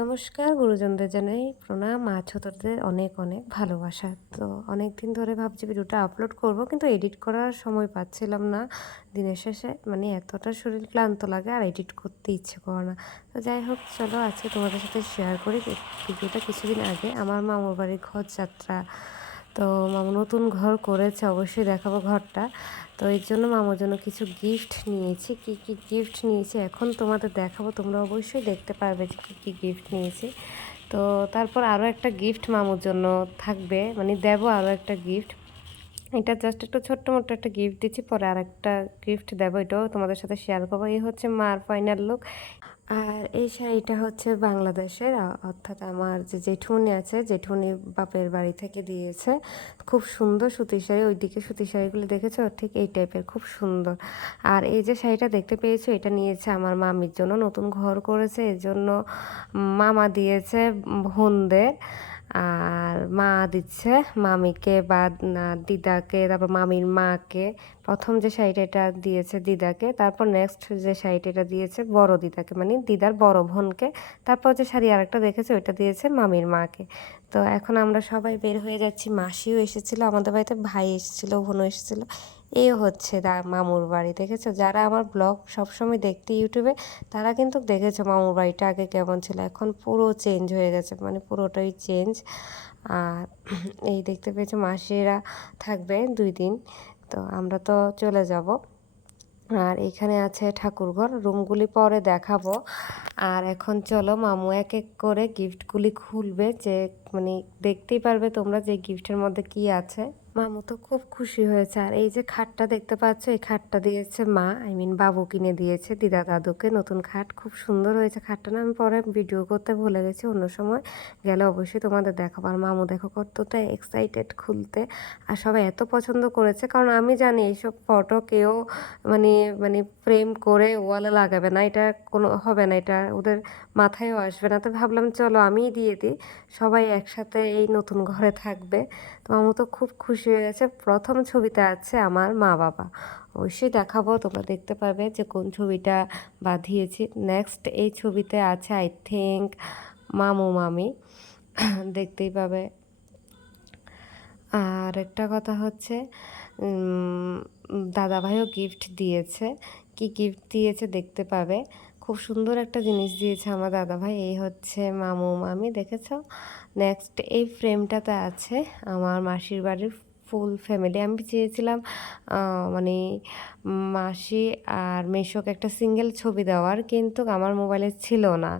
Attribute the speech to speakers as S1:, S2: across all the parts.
S1: নমস্কার গুরুজনদের জানাই প্রণাম। মা ছোটদের অনেক অনেক ভালোবাসা। তো অনেক দিন ধরে ভাবছি ভিডিওটা আপলোড করব, কিন্তু এডিট করার সময় পাচ্ছিলাম না। দিনের শেষে মানে এতটা শরীর ক্লান্ত লাগে আর এডিট করতে ইচ্ছে করে না। তো যাই হোক, চলো আজকে তোমাদের সাথে শেয়ার করি। ভিডিওটা কিছুদিন আগে আমার মামুর বাড়ির ঘর যাত্রা তো মামু নতুন ঘর করেছে, অবশ্যই দেখাবো ঘরটা। তো এর জন্য মামুর জন্য কিছু গিফট নিয়েছি। কি কি গিফট নিয়েছি এখন তোমাদের দেখাবো, তোমরা অবশ্যই দেখতে পারবে যে কী কী গিফট নিয়েছি। তো তারপর আরও একটা গিফট মামুর জন্য থাকবে মানে দেবো আরও একটা গিফট এটা জাস্ট একটু ছোট্ট মোট্ট একটা গিফট দিচ্ছি, পরে আর একটা গিফট দেবো, এটাও তোমাদের সাথে শেয়ার করব। এই হচ্ছে মার ফাইনাল লুক আর এই শাড়িটা হচ্ছে বাংলাদেশের অর্থাৎ আমার যে জেঠুনি আছে, জেঠুনি বাপের বাড়ি থেকে দিয়েছে। খুব সুন্দর সুতির শাড়ি, ওইদিকে সুতির শাড়িগুলো দেখেছ? ঠিক এই টাইপের খুব সুন্দর। আর এই যে শাড়িটা দেখতে পেয়েছ, এটা নিয়েছে আমার মামির জন্য, নতুন ঘর করেছে, এর জন্য মামা দিয়েছে বোনদের। আর মা দিচ্ছে মামিকে বা দিদাকে, তারপর মামির মাকে। প্রথম যে শাড়িটা এটা দিয়েছে দিদাকে, তারপর নেক্সট যে শাড়িটা এটা দিয়েছে বড় দিদাকে মানে দিদার বড় বোনকে। তারপর যে শাড়ি আরেকটা দেখেছে, ওইটা দিয়েছে মামির মাকে। তো এখন আমরা সবাই বের হয়ে যাচ্ছি। মাসিও এসেছিল, আমাদের বাড়িতে ভাই এসেছিল, বোনও এসেছিল। এ হচ্ছে মামুর বাড়ি, দেখেছ? যারা আমার ব্লগ সবসময় দেখতে ইউটিউবে, তারা কিন্তু দেখেছ মামুর বাড়িটা আগে কেমন ছিল। এখন পুরো চেঞ্জ হয়ে গেছে মানে পুরোটাই চেঞ্জ আর এই দেখতে পেয়েছ মাসিরা থাকবে দুই দিন, তো আমরা তো চলে যাব। আর এখানে আছে ঠাকুরঘর, রুমগুলি পরে দেখাবো। আর এখন চলো, মামু এক এক করে গিফটগুলি খুলবে, যে মানে দেখতেই পারবে তোমরা যে গিফটের মধ্যে কি আছে। মামু তো খুব খুশি হয়েছে। আর এই যে খাটটা দেখতে পাচ্ছ, এই খাটটা দিয়েছে মা। আই মিন বাবু কিনে দিয়েছে, দিদা দাদুকে। নতুন খাট, খুব সুন্দর হয়েছে খাটটা না। আমি পরে ভিডিও করতে ভুলে গেছি, অন্য সময় গেলে অবশ্যই তোমাদের দেখাবো। আর মামু দেখো কতটা এক্সাইটেড খুলতে। আর সবাই এত পছন্দ করেছে, কারণ আমি জানি এইসব ফটো কেউ মানে মানে ফ্রেম করে ওয়ালে লাগাবে না। এটা কোনো, হবে না। এটা ওদের মাথায়ও আসবে না। তো ভাবলাম, চলো আমিই দিয়ে দিই। সবাই একসাথে এই নতুন ঘরে থাকবে। তো মামু তো খুব খুশি হয়ে গেছে। প্রথম ছবিতে আছে আমার মা বাবা। অবশ্যই দেখাবো, তোমরা দেখতে পাবে যে কোন ছবিটা বাঁধিয়েছি। নেক্সট এই ছবিতে আছে আই থিঙ্ক মামু মামি। দেখতেই পাবে। আর একটা কথা হচ্ছে দাদাভাইও গিফট দিয়েছে। কি গিফট দিয়েছে দেখতে পাবে। খুব সুন্দর একটা জিনিস দিয়েছে আমার দাদাভাই। এই হচ্ছে মামু মামি, দেখেছ? নেক্সট এই ফ্রেমটাতে আছে আমার মাসির বাড়ির ফুল ফ্যামিলি। আমি চেয়েছিলাম মানে মাসি আর মেশোক একটা সিঙ্গেল ছবি দেওয়ার, কিন্তু আমার মোবাইলে ছিল না।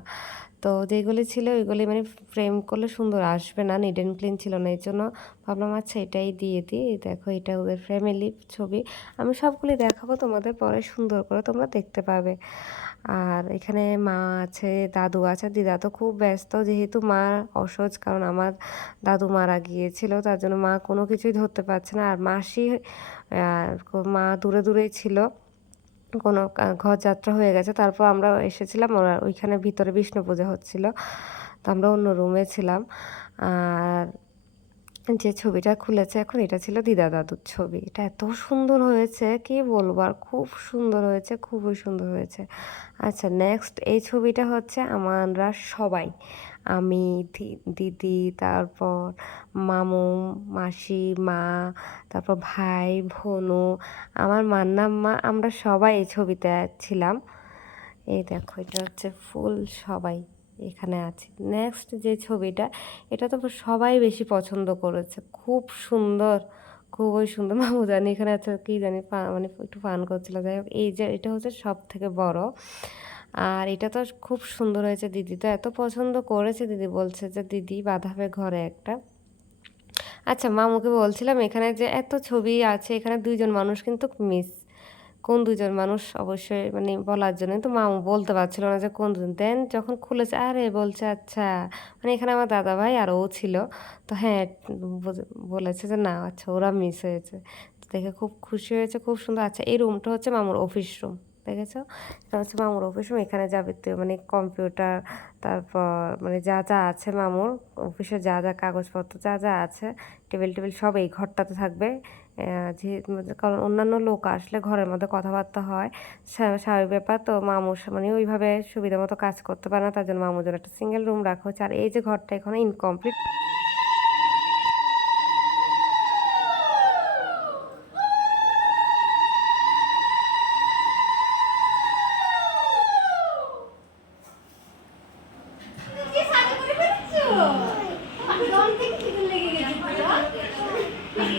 S1: তো যেগুলি ছিল ওইগুলি মানে ফ্রেম করলে সুন্দর আসবে না নিড অ্যান্ড ক্লিন ছিল না এই জন্য ভাবলাম আচ্ছা এটাই দিয়ে দিই। দেখো এটা ওদের ফ্যামিলি ছবি। আমি সবগুলি দেখাবো তোমাদের পরে সুন্দর করে তোমরা দেখতে পাবে। আর এখানে মা আছে, দাদু আছে। দিদা তো খুব ব্যস্ত, যেহেতু মা অসহজ, কারণ আমার দাদু মারা গিয়েছিল, তার জন্য মা কোনো কিছুই ধরতে পারছে না। আর মাসি মা দূরে দূরেই ছিল। কোনো ঘর যাত্রা হয়ে গেছে। তারপর আমরা এসেছিলাম, ওরা ওইখানে ভিতরে বিষ্ণু পূজা হচ্ছিল। তো আমরা অন্য রুমে ছিলাম। আর যে ছবিটা খুলেছে এখন এটা ছিল দিদা দাদুর ছবি। এটা এত সুন্দর হয়েছে, কি বলব? আর খুব সুন্দর হয়েছে, খুবই সুন্দর হয়েছে। আচ্ছা নেক্সট এই ছবিটা হচ্ছে আমরা সবাই। আমি দিদি, তারপর মামু, মাসি, মা, তারপর ভাই, ভনু, আমার মান্নাম মা, আমরা সবাই এই ছবিতে ছিলাম। এই দেখো, এটা হচ্ছে ফুল সবাই। এখানে আছে। নেক্সট যে ছবিটা, এটা তো সবাই বেশি পছন্দ করেছে। খুব সুন্দর, খুবই সুন্দর। মামু জানি এখানে আছে কি জানি মানে একটু ফান করছিল। যাই হোক, এই যে, এটা হচ্ছে সব থেকে বড়। আর এটা তো খুব সুন্দর হয়েছে দিদি। তো এত পছন্দ করেছে দিদি, বলছে যে দিদি বাঁধাবে ঘরে একটা। আচ্ছা মামুকে বলছিলাম এখানে যে এত ছবি আছে, এখানে দুইজন মানুষ কিন্তু মিস কোন দুজন মানুষ অবশ্যই মানে বলার জন্য তো মামু বলতে পারছিল না যে কোন দুজন দেন যখন খুলেছে, আরে! বলছে আচ্ছা। মানে এখানে আমার দাদা ভাই আর ও ছিল। তো হ্যাঁ বলেছে যে না আচ্ছা ওরা মিস হয়েছে। দেখে খুব খুশি হয়েছে, খুব সুন্দর। আচ্ছা এই রুমটা হচ্ছে মামুর অফিস রুম দেখেছ? এটা হচ্ছে মামুর অফিস রুম এখানে যাবতীয় মানে কম্পিউটার তারপর মানে যা যা আছে মামুর অফিসে যা যা কাগজপত্র, যা যা আছে টেবিল টেবিল সব এই ঘরটাতে থাকবে। যে কারণ অন্যান্য লোক আসলে ঘরের মধ্যে কথাবার্তা হয় স্বা- স্বাভাবিক ব্যাপার। তো মামুর সা- মানে ওইভাবে সুবিধা মতো কাজ করতে পারে না, তার জন্য জন্য একটা সিঙ্গেল রুম রাখা হচ্ছে আর এই যে ঘরটা এখনও ইনকমপ্লিট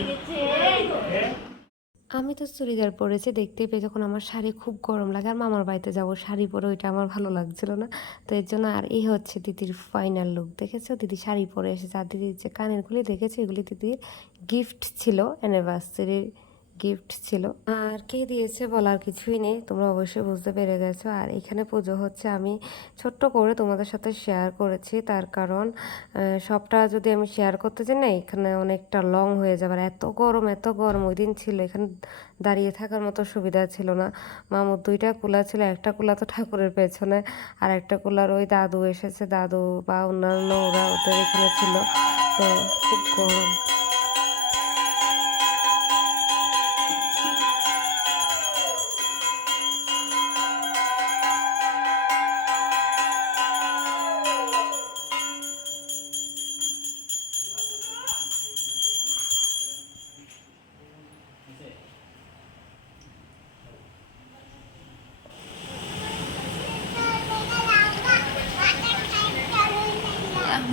S2: গেছে।
S1: আমি তো চুড়িদার পরেছি, দেখতে পেয়ে যখন আমার শাড়ি খুব গরম লাগে, আর মামার বাড়িতে যাব, শাড়ি পরে ওইটা আমার ভালো লাগছিল না। তো এর জন্য আর এই হচ্ছে দিদির ফাইনাল লুক দেখেছ? দিদি শাড়ি পরে এসেছে, আর দিদির যে কানেরগুলি দেখেছ? এগুলি দিদির গিফট ছিল অ্যানিভার্সারির গিফট ছিল। আর কে দিয়েছে বলার কিছুই নেই, তোমরা অবশ্যই বুঝতে পেরে গেছো। আর এখানে পুজো হচ্ছে, আমি ছোট্ট করে তোমাদের সাথে শেয়ার করেছি, তার কারণ সবটা যদি আমি শেয়ার করতে চাই না, এখানে অনেকটা লং হয়ে যাবে। আর এত গরম এত গরম ওই দিন ছিল, এখানে দাঁড়িয়ে থাকার মতো সুবিধা ছিল না। মামুর দুইটা কুলা ছিল, একটা কুলা তো ঠাকুরের পেছনে, আর একটা কুলার ওই দাদু এসেছে, দাদু বা অন্যান্য ওরা ওদের এখানে ছিল। তো খুব গরম।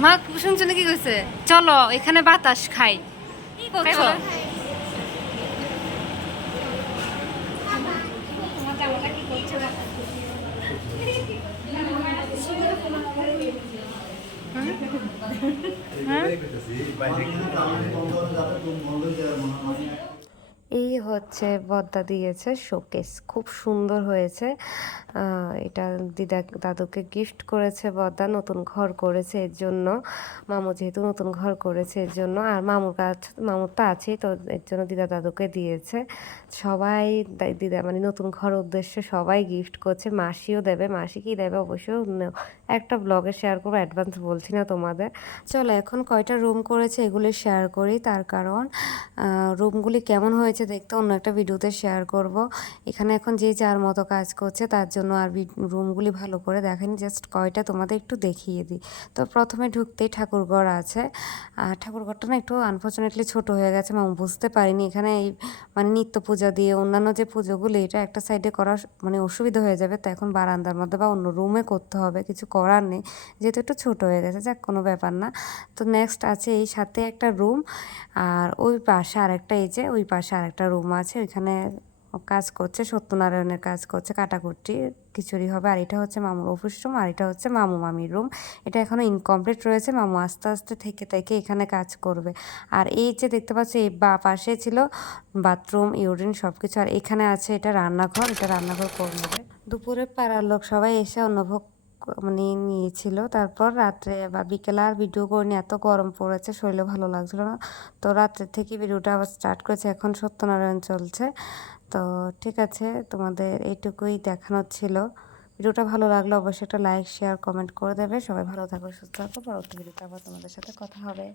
S3: মা শুনছো নাকি কইছে? চলো এখানে বাতাস খাই। কি করছ?
S1: এই হচ্ছে বদ্দা দিয়েছে শোকেস খুব সুন্দর হয়েছে। এটা দিদা দাদুকে গিফট করেছে বদ্দা, নতুন ঘর করেছে এর জন্য। মামু যেহেতু নতুন ঘর করেছে এর জন্য, আর মামুর কাছ, মামুর তো আছেই, তো এর জন্য দিদা দাদুকে দিয়েছে। সবাই দিদা মানে নতুন ঘর উদ্দেশ্যে সবাই গিফট করছে। মাসিও দেবে, মাসি কি দেবে অবশ্যই একটা ব্লগে শেয়ার করব অ্যাডভান্স বলছি না তোমাদের। চলো এখন কয়টা রুম করেছে এগুলি শেয়ার করি, তার কারণ রুমগুলি কেমন হয়েছে দেখতে অন্য একটা ভিডিওতে শেয়ার করব। এখানে এখন যে যার মতো কাজ করছে, তার জন্য আর রুমগুলি ভালো করে দেখেনি জাস্ট কয়টা তোমাদের একটু দেখিয়ে দিই। তো প্রথমে ঢুকতেই ঠাকুরঘর আছে। আর ঠাকুরঘরটা না একটু আনফর্চুনেটলি ছোট হয়ে গেছে মামু বুঝতে পারিনি। এখানে এই মানে নিত্য পূজা দিয়ে অন্যান্য যে পুজোগুলি, এটা একটা সাইডে করা মানে অসুবিধা হয়ে যাবে। তো এখন বারান্দার মধ্যে বা অন্য রুমে করতে হবে, কিছু করার নেই। যেহেতু একটু ছোট হয়ে গেছে, যাক কোনো ব্যাপার না। তো নেক্সট আছে এই সাথে একটা রুম আর ওই পাশে আরেকটা এই যে, ওই পাশে আরেকটা রুম আছে, ওইখানে কাজ করছে, সত্যনারায়ণের কাজ করছে, কাটাকুটি, খিচুড়ি হবে, আর এটা হচ্ছে মামুর অফিস রুম আর এটা হচ্ছে মামু মামির রুম এটা এখনও ইনকমপ্লিট রয়েছে, মামু আস্তে আস্তে থেকে থেকে এখানে কাজ করবে। আর এই যে দেখতে পাচ্ছ, এই বা পাশে ছিল বাথরুম ইউরিন সব কিছু আর এখানে আছে এটা রান্নাঘর এটা রান্নাঘর করবে। দুপুরে পাড়ার লোক সবাই এসে অন্নভোগ মানে নিয়েছিল। তারপর রাত্রে বা বিকেলে আর ভিডিও করিনি, এত গরম পড়েছে, শরীরে ভালো লাগছিল না। তো রাত্রে থেকে ভিডিওটা আবার স্টার্ট করেছে, এখন সত্যনারায়ণ চলছে। তো ঠিক আছে, তোমাদের এইটুকুই দেখানোর ছিল। ভিডিওটা ভালো লাগলে অবশ্যই একটা লাইক শেয়ার কমেন্ট করে দেবে। সবাই ভালো থাকো, সুস্থ থাকো। পরবর্তী ভিডিওতে আবার তোমাদের সাথে কথা হবে।